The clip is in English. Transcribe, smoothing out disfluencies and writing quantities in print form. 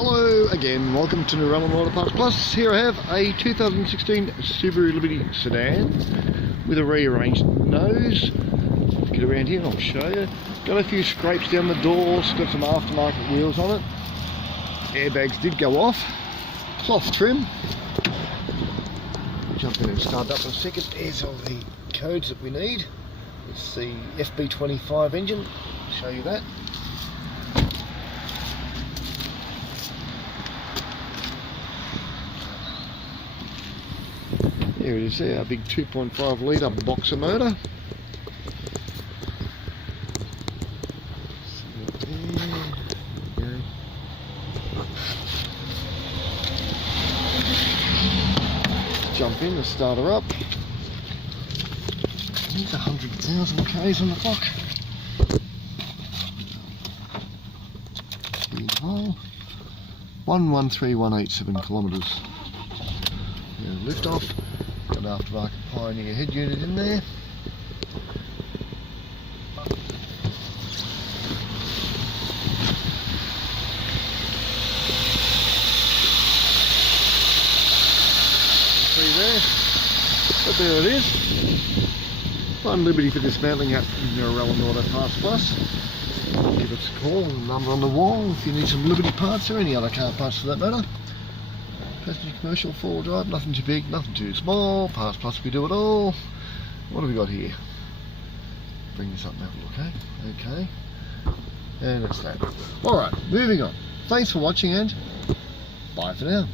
Hello again, welcome to Narellan Auto Parts Plus. Here I have a 2016 Subaru Liberty sedan with a rearranged nose. Let's get around here and I'll show you. Got a few scrapes down the doors, got some aftermarket wheels on it. Airbags did go off. Cloth trim. Jump in and start up in a second. There's all the codes that we need. It's the FB25 engine, I'll show you that. Here it is there, our big 2.5 litre boxer motor. Jump in and start her up. Needs 100,000 k's on the clock. 113187 kilometres. Lift off. Got an aftermarket Pioneer head unit in there. See there? But there it is. One Liberty for dismantling at Narellan Auto Parts Plus. Give us a call, number on the wall if you need some Liberty parts or any other car parts for that matter. Passenger commercial, four-wheel drive, nothing too big, nothing too small. Parts Plus, we do it all. What have we got here? Bring this up and have a look, eh? Okay. And that's that. Alright, moving on. Thanks for watching and bye for now.